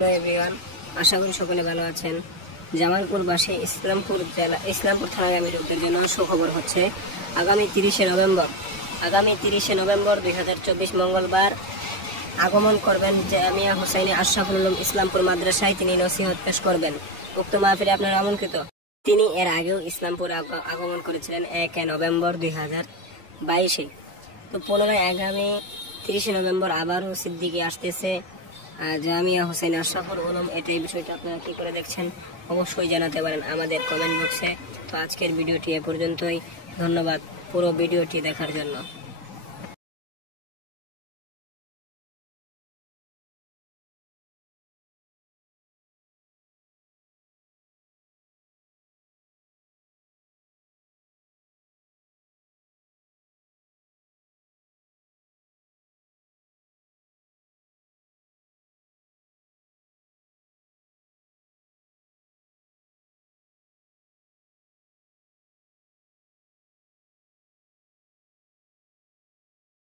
Hello everyone, আশা করি সকলে ভালো আছেন। জামালপুরবাসী ইসলামপুর থানাগামী লোকদের জন্য সুখবর হচ্ছে আগামী 30শে নভেম্বর 2024 মঙ্গলবার আগমন করবেন জামিয়া হুসাইনি আশরাফুল উলুম ইসলামপুর মাদ্রাসায়। তিনি নসিহত পেশ করবেন। উক্ত মাহফিলে আপনারা আমন্ত্রিত। তিনি এর আগেও ইসলামপুর আগমন করেছিলেন 1 নভেম্বর 2022-এ। তো পুনরায় আগামী 30শে নভেম্বর আবারও সিদ্দিকি আসতেছে জামিয়া হুসাইনি আশরাফুল উলুম। এই বিষয়টা আপনারা কি করে দেখছেন অবশ্যই জানাতে পারেন আমাদের কমেন্ট বক্সে। তো আজকের ভিডিওটি এ পর্যন্তই। ধন্যবাদ পুরো ভিডিওটি দেখার জন্য।